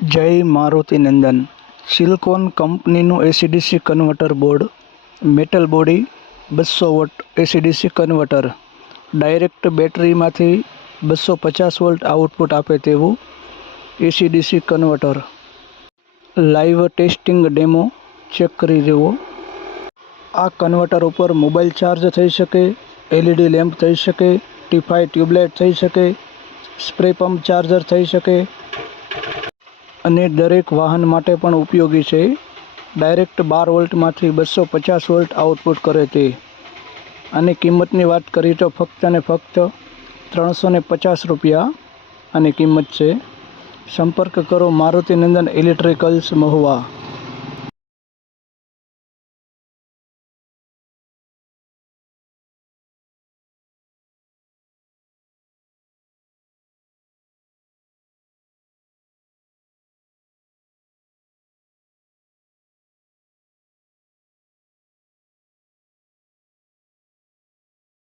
જય મારુતિ નંદન. સિલિકોન કંપનીનું AC DC converter board. Metal body, બસો watt AC DC converter. Direct બેટરીમાંથી બસો પચાસ વોલ્ટ આઉટપુટ આપે તેવું AC DC converter. Live testing demo check કરી જુઓ આ કન્વર્ટર ઉપર મોબાઈલ ચાર્જ થઈ શકે એલઈડી લેમ્પ થઈ શકે ટીફાઈ ટ્યુબલાઇટ થઈ શકે, સ્પ્રે પંપ ચાર્જર થઈ શકે અને દરેક વાહન માટે પણ ઉપયોગી છે. ડાયરેક્ટ બાર વોલ્ટમાંથી બસો પચાસ વોલ્ટ આઉટપુટ કરે તે. અને કિંમતની વાત કરીએ તો ફક્ત અને ફક્ત ત્રણસો ને પચાસ રૂપિયા આની કિંમત છે. સંપર્ક કરો, મારુતિ નંદન ઇલેક્ટ્રિકલ્સ મહુવા.